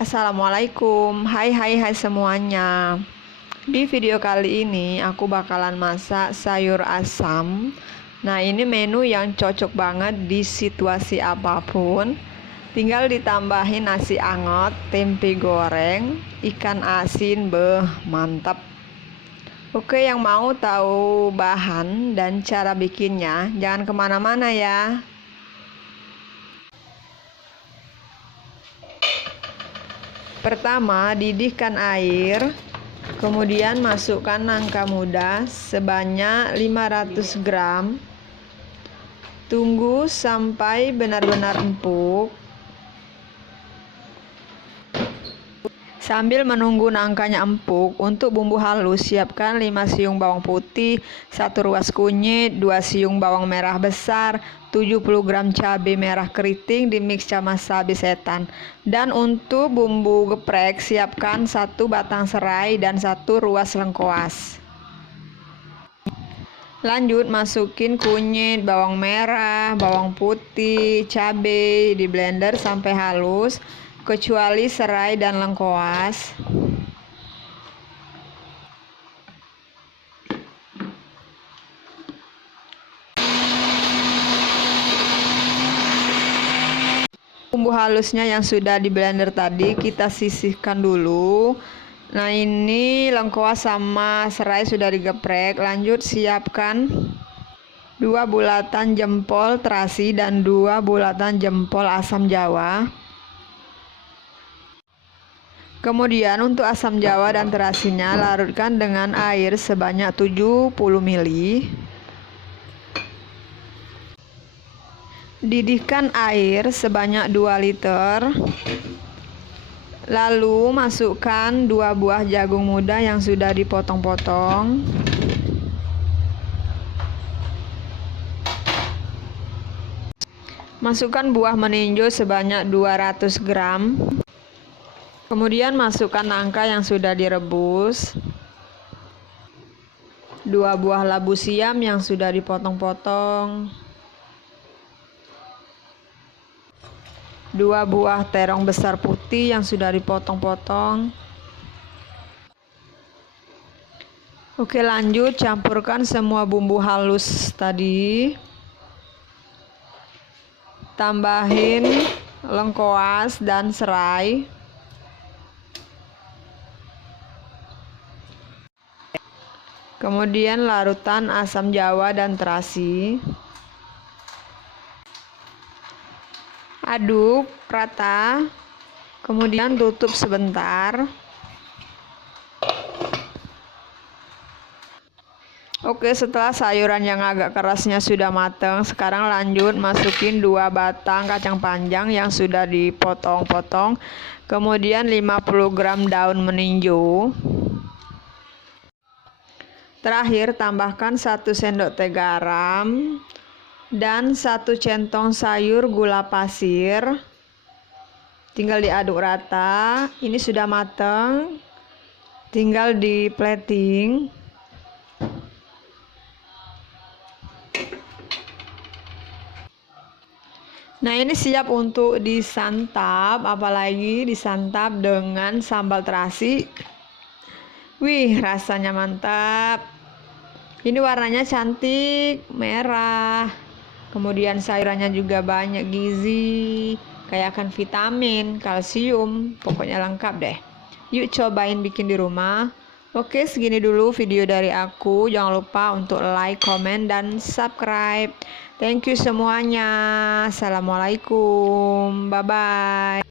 Assalamualaikum, hai semuanya. Di video kali ini aku bakalan masak sayur asam. Nah, ini menu yang cocok banget di situasi apapun. Tinggal ditambahin nasi anget, tempe goreng, ikan asin, mantap. Oke, yang mau tahu bahan dan cara bikinnya, jangan kemana-mana ya. Pertama, didihkan air, kemudian masukkan nangka muda sebanyak 500 gram. Tunggu sampai benar-benar empuk. Sambil menunggu nangkanya empuk, untuk bumbu halus siapkan 5 siung bawang putih, 1 ruas kunyit, 2 siung bawang merah besar, 70 gram cabai merah keriting dimix sama cabai setan. Dan untuk bumbu geprek siapkan 1 batang serai dan 1 ruas lengkoas. Lanjut masukin kunyit, bawang merah, bawang putih, cabai di blender sampai halus, kecuali serai dan lengkoas. Bumbu halusnya yang sudah di blender tadi kita sisihkan dulu. Nah, ini lengkoas sama serai sudah digeprek. Lanjut siapkan 2 bulatan jempol terasi dan 2 bulatan jempol asam jawa. Kemudian untuk asam jawa dan terasinya larutkan dengan air sebanyak 70 ml. Didihkan air sebanyak 2 liter. Lalu masukkan 2 buah jagung muda yang sudah dipotong-potong. Masukkan buah meninjau sebanyak 200 gram. Kemudian masukkan nangka yang sudah direbus. 2 buah labu siam yang sudah dipotong-potong. 2 buah terong besar putih yang sudah dipotong-potong. Oke, lanjut campurkan semua bumbu halus tadi. Tambahin lengkoas dan serai. Kemudian larutan asam jawa dan terasi. Aduk rata. Kemudian tutup sebentar. Oke, setelah sayuran yang agak kerasnya sudah matang, sekarang lanjut masukin 2 batang kacang panjang yang sudah dipotong-potong. Kemudian 50 gram daun meninjau. Terakhir tambahkan 1 sendok teh garam dan 1 centong sayur gula pasir. Tinggal diaduk rata. Ini sudah matang, tinggal di plating. Nah, ini siap untuk disantap, apalagi disantap dengan sambal terasi. Wih, rasanya mantap. Ini warnanya cantik, merah. Kemudian sayurannya juga banyak gizi, kayak kan vitamin, kalsium, pokoknya lengkap deh. Yuk cobain bikin di rumah. Oke, segini dulu video dari aku. Jangan lupa untuk like, comment, dan subscribe. Thank you semuanya. Assalamualaikum. Bye-bye.